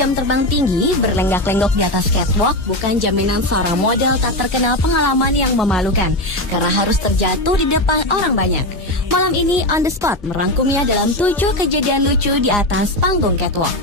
jam terbang tinggi, berlenggak-lenggok di atas catwalk bukan jaminan seorang model tak terkenal pengalaman yang memalukan, karena harus terjatuh di depan orang banyak. Malam ini On The Spot merangkumnya dalam 7 kejadian lucu di atas panggung catwalk.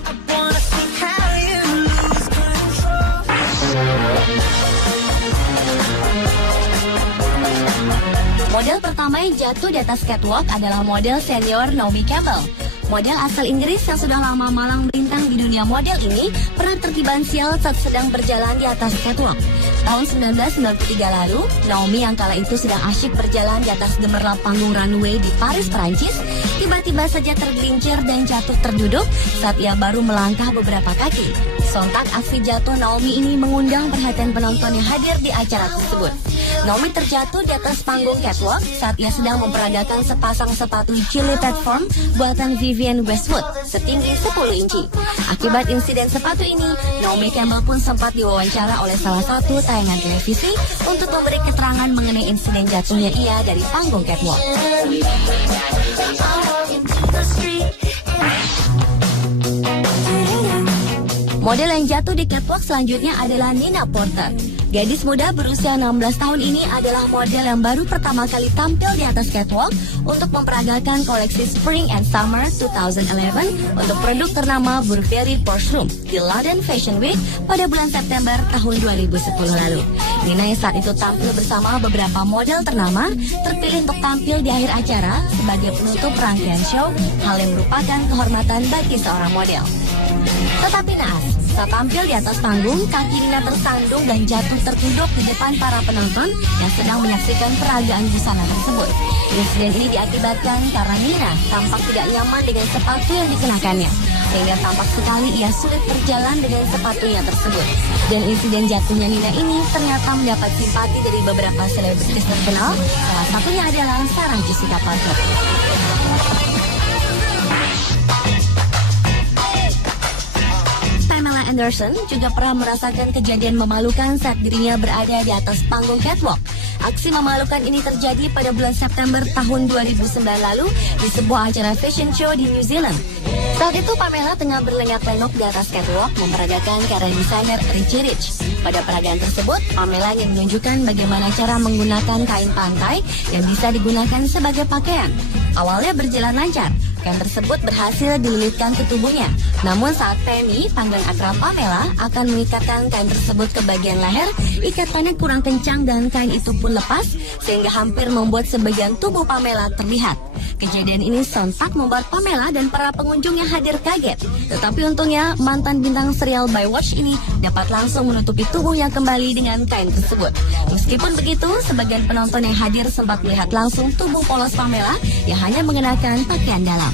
Model pertama yang jatuh di atas catwalk adalah model senior Naomi Campbell. Model asal Inggris yang sudah lama malang melintang di dunia model ini pernah tertiban sial saat sedang berjalan di atas catwalk. Tahun 1993 lalu, Naomi yang kala itu sedang asyik berjalan di atas gemerlap panggung runway di Paris, Perancis, tiba-tiba saja tergelincir dan jatuh terduduk saat ia baru melangkah beberapa kaki. Sontak aksi jatuh Naomi ini mengundang perhatian penonton yang hadir di acara tersebut. Naomi terjatuh di atas panggung catwalk saat ia sedang memperagakan sepasang sepatu Chili Platform buatan Vivienne Westwood setinggi 10 inci. Akibat insiden sepatu ini, Naomi Campbell pun sempat diwawancara oleh salah satu tayangan televisi untuk memberi keterangan mengenai insiden jatuhnya ia dari panggung catwalk. Model yang jatuh di catwalk selanjutnya adalah Nina Porter. Gadis muda berusia 16 tahun ini adalah model yang baru pertama kali tampil di atas catwalk untuk memperagakan koleksi Spring and Summer 2011 untuk produk ternama Burberry Porsche Room di London Fashion Week pada bulan September tahun 2010 lalu. Nina yang saat itu tampil bersama beberapa model ternama terpilih untuk tampil di akhir acara sebagai penutup rangkaian show, hal yang merupakan kehormatan bagi seorang model. Tetapi naas, saat tampil di atas panggung, kaki Nina tersandung dan jatuh tertuduk di depan para penonton yang sedang menyaksikan peragaan busana tersebut. Insiden ini diakibatkan karena Nina tampak tidak nyaman dengan sepatu yang dikenakannya, sehingga tampak sekali ia sulit berjalan dengan sepatunya tersebut. Dan insiden jatuhnya Nina ini ternyata mendapat simpati dari beberapa selebritis terkenal, salah satunya adalah Sarah Jessica Parker. Pamela Anderson juga pernah merasakan kejadian memalukan saat dirinya berada di atas panggung catwalk. Aksi memalukan ini terjadi pada bulan September tahun 2009 lalu di sebuah acara fashion show di New Zealand. Saat itu Pamela tengah berlenggak-lenggok di atas catwalk memperagakan karya desainer Richie Rich. Pada peragaan tersebut, Pamela ingin menunjukkan bagaimana cara menggunakan kain pantai yang bisa digunakan sebagai pakaian. Awalnya berjalan lancar, kain tersebut berhasil dililitkan ke tubuhnya. Namun saat Pammy, panggilan akrab Pamela, akan mengikatkan kain tersebut ke bagian leher, ikatannya kurang kencang dan kain itu pun lepas, sehingga hampir membuat sebagian tubuh Pamela terlihat. Kejadian ini sontak membuat Pamela dan para pengunjung yang hadir kaget. Tetapi untungnya, mantan bintang serial Baywatch ini dapat langsung menutupi tubuhnya kembali dengan kain tersebut. Meskipun begitu, sebagian penonton yang hadir sempat melihat langsung tubuh polos Pamela yang hanya mengenakan pakaian dalam.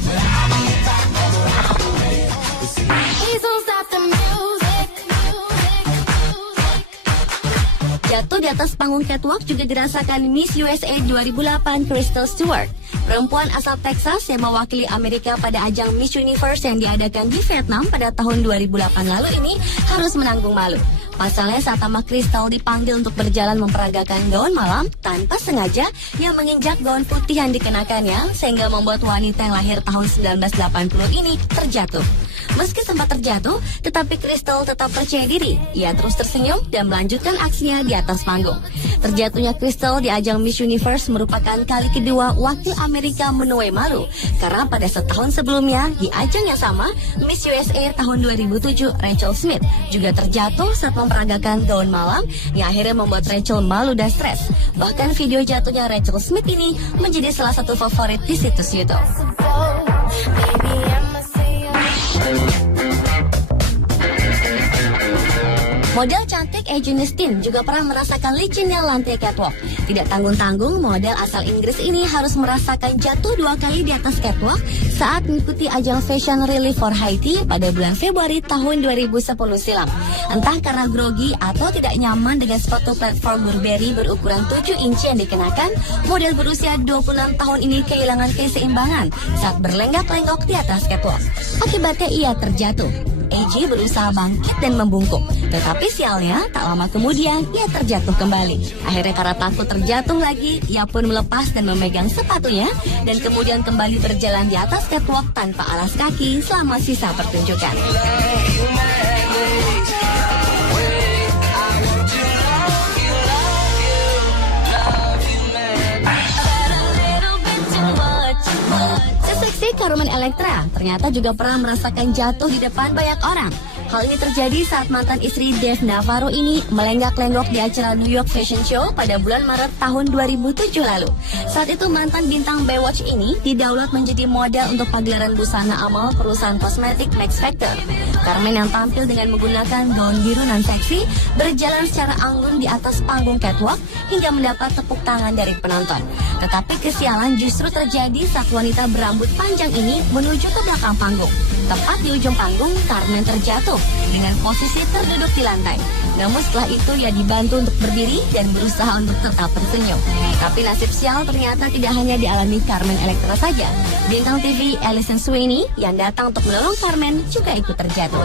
Jatuh di atas panggung catwalk juga dirasakan Miss USA 2008 Crystal Stewart. Perempuan asal Texas yang mewakili Amerika pada ajang Miss Universe yang diadakan di Vietnam pada tahun 2008 lalu ini harus menanggung malu. Pasalnya saat nama Crystal dipanggil untuk berjalan memperagakan gaun malam, tanpa sengaja ia menginjak gaun putih yang dikenakannya sehingga membuat wanita yang lahir tahun 1980 ini terjatuh. Meski sempat terjatuh, tetapi Crystal tetap percaya diri. Ia terus tersenyum dan melanjutkan aksinya di atas panggung. Terjatuhnya Crystal di ajang Miss Universe merupakan kali kedua wakil Amerika menuai malu, karena pada setahun sebelumnya di ajang yang sama, Miss USA tahun 2007 Rachel Smith juga terjatuh saat memperagakan gaun malam yang akhirnya membuat Rachel malu dan stres. Bahkan video jatuhnya Rachel Smith ini menjadi salah satu favorit di situs YouTube. Model cantik Eugenie juga pernah merasakan licinnya lantai catwalk. Tidak tanggung-tanggung, model asal Inggris ini harus merasakan jatuh 2 kali di atas catwalk saat mengikuti ajang Fashion Relief for Haiti pada bulan Februari tahun 2010 silam. Entah karena grogi atau tidak nyaman dengan sepatu platform Burberry berukuran 7 inci yang dikenakan, model berusia 26 tahun ini kehilangan keseimbangan saat berlenggak-lenggok di atas catwalk. Akibatnya ia terjatuh. AJ berusaha bangkit dan membungkuk, tetapi sialnya tak lama kemudian ia terjatuh kembali. Akhirnya karena takut terjatuh lagi, ia pun melepas dan memegang sepatunya dan kemudian kembali berjalan di atas catwalk tanpa alas kaki selama sisa pertunjukan. Seseksi Carmen Electra ternyata juga pernah merasakan jatuh di depan banyak orang. Hal ini terjadi saat mantan istri Dave Navarro ini melenggak-lenggok di acara New York Fashion Show pada bulan Maret tahun 2007 lalu. Saat itu mantan bintang Baywatch ini didaulat menjadi model untuk pagelaran busana amal perusahaan kosmetik Max Factor. Carmen yang tampil dengan menggunakan gaun biru nan seksi berjalan secara anggun di atas panggung catwalk hingga mendapat tepuk tangan dari penonton. Tetapi kesialan justru terjadi saat wanita berambut panjang ini menuju ke belakang panggung. Tepat di ujung panggung, Carmen terjatuh dengan posisi terduduk di lantai. Namun setelah itu ia dibantu untuk berdiri dan berusaha untuk tetap tersenyum. Tapi nasib sial ternyata tidak hanya dialami Carmen Electra saja. Bintang TV Alison Sweeney yang datang untuk menolong Carmen juga ikut terjatuh.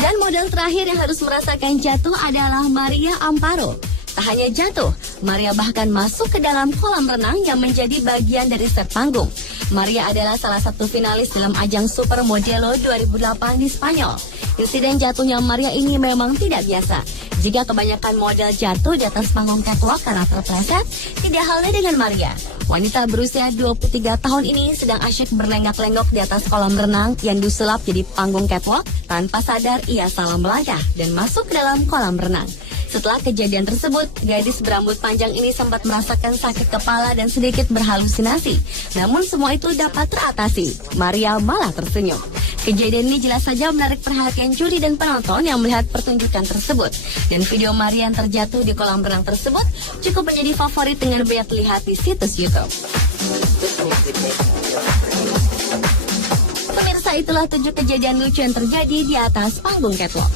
Dan model terakhir yang harus merasakan jatuh adalah Maria Amparo. Tak hanya jatuh, Maria bahkan masuk ke dalam kolam renang yang menjadi bagian dari set panggung. Maria adalah salah satu finalis dalam ajang Supermodelo 2008 di Spanyol. Insiden jatuhnya Maria ini memang tidak biasa. Jika kebanyakan model jatuh di atas panggung catwalk karena terpleset, tidak halnya dengan Maria. Wanita berusia 23 tahun ini sedang asyik berlenggak-lenggok di atas kolam renang yang disulap jadi panggung catwalk. Tanpa sadar, ia salah melangkah dan masuk ke dalam kolam renang. Setelah kejadian tersebut, gadis berambut panjang ini sempat merasakan sakit kepala dan sedikit berhalusinasi. Namun semua itu dapat teratasi. Maria malah tersenyum. Kejadian ini jelas saja menarik perhatian juri dan penonton yang melihat pertunjukan tersebut. Dan video Maria yang terjatuh di kolam renang tersebut cukup menjadi favorit dengan banyak dilihat di situs YouTube. Pemirsa, itulah 7 kejadian lucu yang terjadi di atas panggung catwalk.